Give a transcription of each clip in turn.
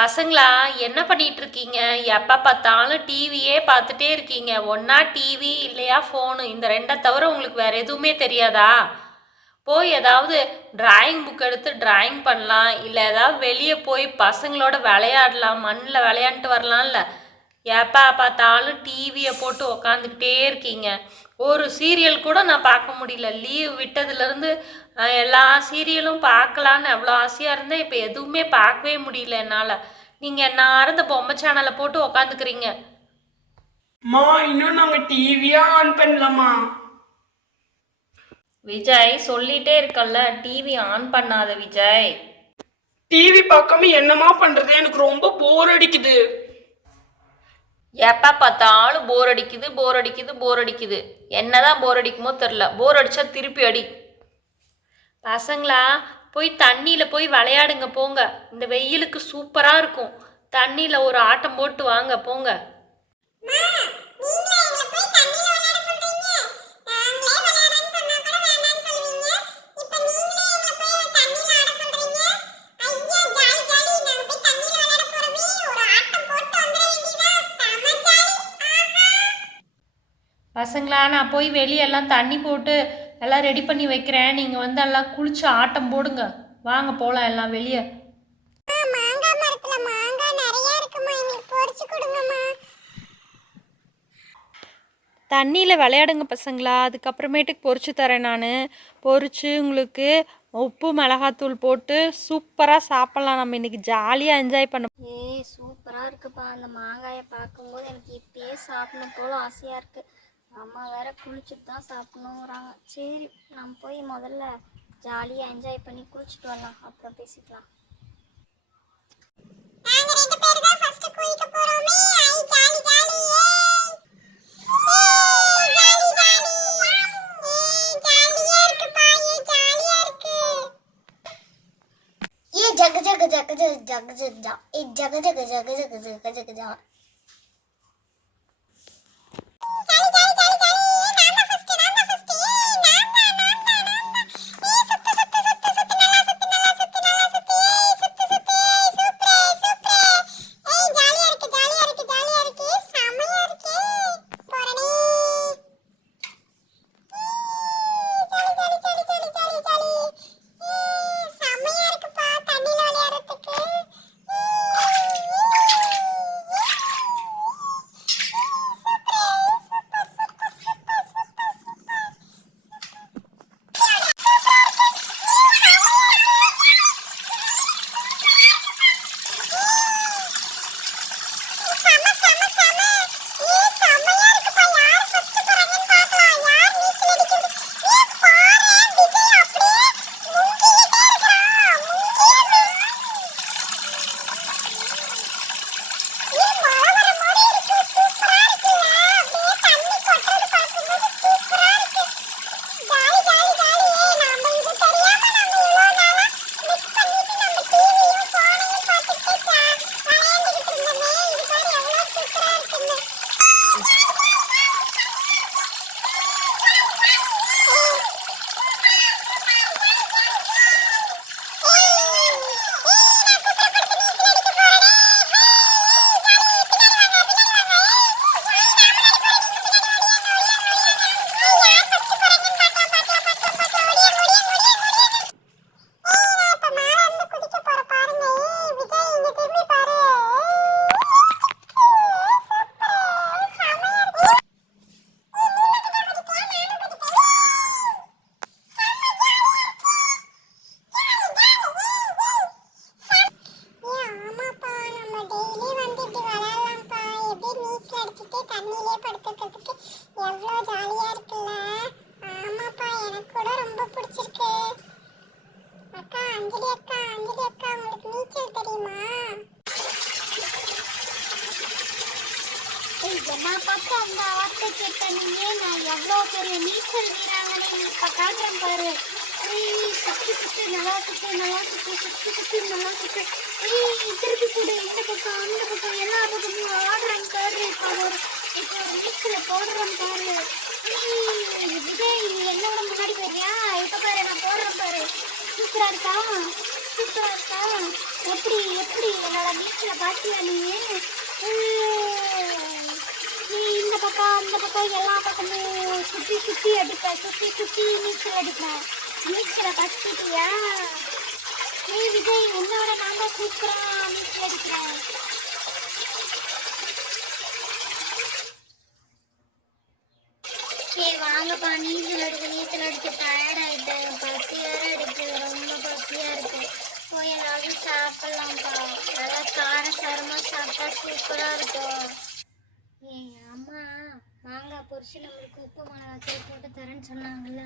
பசங்களா என்ன பண்ணிட்டு இருக்கீங்க? எப்போ பார்த்தாலும் டிவியே பார்த்துட்டே இருக்கீங்க. ஒன்றா டிவி இல்லையா ஃபோனு, இந்த ரெண்டை தவிர உங்களுக்கு வேறு எதுவுமே தெரியாதா? போய் ஏதாவது டிராயிங் புக் எடுத்து டிராயிங் பண்ணலாம், இல்லை ஏதாவது வெளியே போய் பசங்களோட விளையாடலாம், மண்ணில் விளையாண்டுட்டு வரலாம்ல. எப்போ பார்த்தாலும் டிவியை போட்டு உக்காந்துக்கிட்டே இருக்கீங்க. ஒரு சீரியல் கூட நான் பார்க்க முடியல. லீவ் விட்டதுலேருந்து எல்லா சீரியலும் பார்க்கலான்னு எவ்வளோ ஆசையாக இருந்தேன். இப்போ எதுவுமே பார்க்கவே முடியல என்னால். நீங்கள் என்ன இந்த பொம்மை சேனலை போட்டு உக்காந்துக்கிறீங்க. மா இன்னும் நாங்க டிவியா ஆன் பண்ணலாமா? விஜய் சொல்லிட்டே இருக்கல்ல, டிவி ஆன் பண்ணாத விஜய். டிவி பார்க்காம என்னமா பண்றது? எனக்கு ரொம்ப போர் அடிக்குது. எப்போ பார்த்தாலும் போர் அடிக்குது போர் அடிக்குது போர் அடிக்குது. என்னதான் போர் அடிக்குமோ தெரில. போர் அடித்தா திருப்பி அடி. பசங்களா போய் தண்ணியில் போய் விளையாடுங்க போங்க. இந்த வெயிலுக்கு சூப்பராக இருக்கும். தண்ணியில் ஒரு ஆட்டம் போட்டு வாங்க போங்க. பசங்களா நான் போய் வெளியெல்லாம் தண்ணி போட்டு எல்லாம் ரெடி பண்ணி வைக்கிறேன். நீங்கள் வந்து எல்லாம் குளிச்சு ஆட்டம் போடுங்க. வாங்க போகலாம் எல்லாம் வெளியே. தண்ணியில் விளையாடுங்க பசங்களா. அதுக்கப்புறமேட்டுக்கு பொரிச்சு தரேன் நான். பொரிச்சு உங்களுக்கு உப்பு மிளகாத்தூள் போட்டு சூப்பராக சாப்பிட்லாம். நம்ம இன்றைக்கி ஜாலியாக என்ஜாய் பண்ண. சூப்பராக இருக்குப்பா. அந்த மாங்காயை பார்க்கும்போது எனக்கு இப்பயே சாப்பிடணும் போல ஆசையாக இருக்குது. அம்மா வேற குளிச்சுட்டு தான் சாப்பிடணுங்கிறாங்க. சரி நம்ம போய் முதல்ல ஜாலியாக என்ஜாய் பண்ணி குளிச்சுட்டு வரலாம், அப்புறம் பேசிக்கலாம். जग जग जग जग जग जग जा एक जग जग जग जग जग जग जा என்ன பார்த்து அந்த வார்த்தை கேட்ட நீங்க நான் எவ்வளோ பெரிய நீச்சல் வீராங்கன்னு இப்போ காட்டுறேன் பாரு. சுற்றி சுற்றி நல்லா சுற்றி நல்லா சுற்றி சுற்றி சுற்றி நல்லா சுற்றி திருப்பி கூட இந்த பக்கம் அந்த பக்கம் எல்லா பக்கமும் ஆடுறேன் பாரு. இப்போ ஒரு நீச்சல் போடுறேன் பாரு. விஜய் என்னோட முன்னாடி போறியா? இப்போ பாரு நான் போடுறேன் பாரு. சூப்பராக இருக்கா? சூப்பராக இருக்கா? எப்படி எப்படி என்னோட நீச்சலை பாத்தியா நீ? நீ இந்த பக்கம் அந்த பக்கம் எல்லா பக்கமும் சுத்தி சுத்தி அடிப்ப, சுத்தி சுத்தி நீச்சல் அடிப்ப. நீச்சலை கத்துட்டியா? நீ விஜய், உன்னோட நான் தான் சூப்பரா நீச்சல் அடிக்கிறேன். ஏய் வாங்கப்பா, நீச்சல் அடிக்க டயர்ட் ஆயிட்டேன். பசி வேற அடிக்குது, ரொம்ப பசியா இருக்கு. போய் ஏதாவது சாப்பிடலாம்ப்பா. நல்லா காரசாரமா சாப்பிட்டா சூப்பரா இருக்கும். ஏய் அம்மா மாங்காய் பொரிச்சு நம்மளுக்கு உப்பு மிளகாத்தூள் போட்டு தரேன்னு சொன்னாங்கல்ல,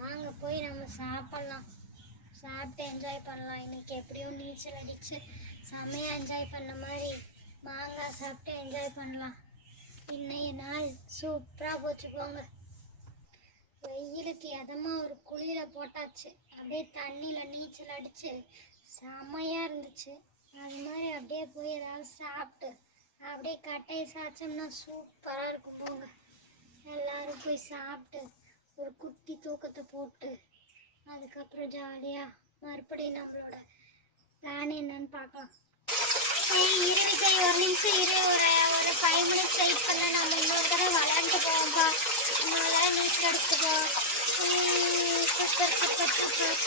வாங்க போய் நம்ம சாப்பிடலாம். சாப்பிட்டு என்ஜாய் பண்ணலாம். இன்னைக்கு எப்படியோ நீச்சல் அடிச்சு செம்மையாக என்ஜாய் பண்ண மாதிரி மாங்காய் சாப்பிட்டு என்ஜாய் பண்ணலாம். இன்னைய நாள் சூப்பராக போச்சு போங்க. வெயிலுக்கு எதமாக ஒரு குளிரை போட்டாச்சு. அப்படியே தண்ணியில் நீச்சல் அடித்து செம்மையாக இருந்துச்சு. அது மாதிரி அப்படியே போய் ஏதாவது சாப்பிட்டு அப்படியே கட்டையை சாய்ச்சோம்னா சூப்பராக இருக்கும் போங்க. எல்லோரும் போய் சாப்பிட்டு ஒரு குட்டி தூக்கத்தை போட்டு அதுக்கப்புறம் ஜாலியாக மறுபடியும் நம்மளோட பிளான் என்னன்னு பார்க்கலாம். இரு விஜய், ஒரு நிமிஷம் இரு. ஒரு 5 minutes வெயிட் பண்ண நம்ம இன்னொரு தடவை விளையாண்டு போவோம்ப்பா. இன்னொரு தடவை நீச்சல் அடிச்சுட்டு போவோம். Super super super.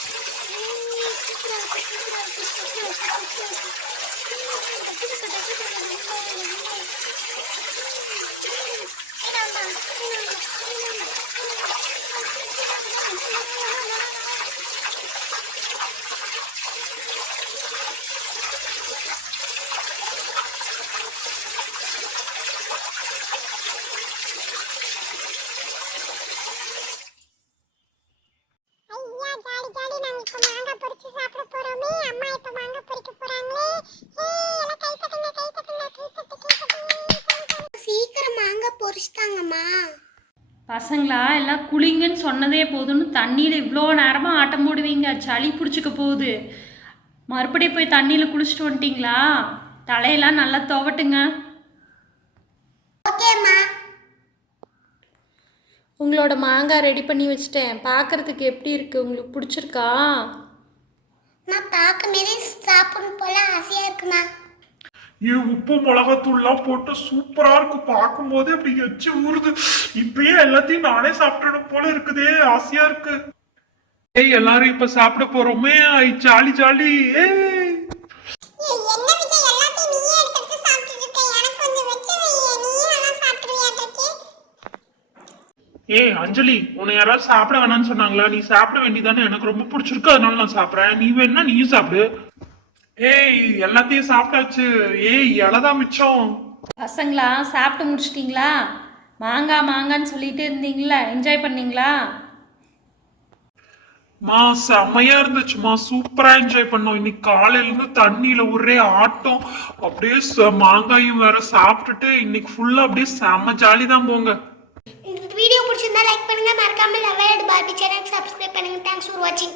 சீக்கிரம் மாங்காய் பொரிச்சிட்டாங்கம்மா. பசங்களா எல்லாம் குளிங்கன்னு சொன்னதே போதும்னு தண்ணியில் இவ்வளோ நேரமாக ஆட்டம் போடுவீங்க. சளி பிடிச்சிக்க போகுது. மறுபடியும் போய் தண்ணியில் குளிச்சுட்டு வந்துட்டிங்களா? தலையெல்லாம் நல்லா துவட்டுங்க. ஓகேம்மா. உங்களோட மாங்காய் ரெடி பண்ணி வச்சுட்டேன். பார்க்குறதுக்கு எப்படி இருக்குது? உங்களுக்கு பிடிச்சிருக்கா? பார்க்கும் போதே சாப்பிடணும் போல ஆசையா இருக்குமா. உப்பு மிளகாத்தூள்லாம் போட்டு சூப்பரா இருக்கு. பார்க்கும் போதே அப்படி எச்சு ஊறுது. இப்பயே எல்லாத்தையும் நானே சாப்பிடணும் போல இருக்குதே, ஆசையா இருக்கு. ஏய் எல்லாரும் இப்ப சாப்பிட போறோமே, ஜாலி ஜாலி. ஏய் அஞ்சலி, உன்னை யாராவது சாப்பிட வேணாம்னு சொன்னாங்களா? நீ சாப்பிட வேண்டியதானே? எனக்கு ரொம்ப பிடிச்சிருக்கு, அதனால நான் சாப்பிட்றேன். நீ வேணா நீயும் சாப்பிடு. ஏய் எல்லாத்தையும் சாப்பிட்டாச்சு. ஏய் இலதான் மிச்சம். பசங்களா சாப்பிட்டு முடிச்சிட்டிங்களா? மாங்காய் மாங்கான்னு சொல்லிட்டு இருந்தீங்களா? என்ஜாய் பண்ணீங்களா? மா செம்மையா இருந்துச்சுமா, சூப்பரா என்ஜாய் பண்ணோம். இன்னைக்கு காலையில இருந்து தண்ணியில ஒரே ஆட்டம். அப்படியே மாங்காயும் வேற சாப்பிட்டுட்டு இன்னைக்கு ஃபுல்லா அப்படியே செம்ம ஜாலி தான் போங்க. இந்த வீடியோ பிடிச்சிருந்தா லைக் பண்ணுங்க, மறக்காம லவ் பார்பி சேனல் சப்ஸ்கிரைப் பண்ணுங்க. தேங்க்ஸ் ஃபார் வாட்சிங்.